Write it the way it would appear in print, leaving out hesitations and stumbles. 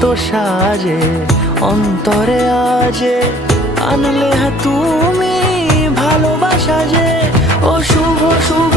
কত সাজে অন্তরে আজে আনলে তুমি ভালোবাসা যে। ও শুভ শুভ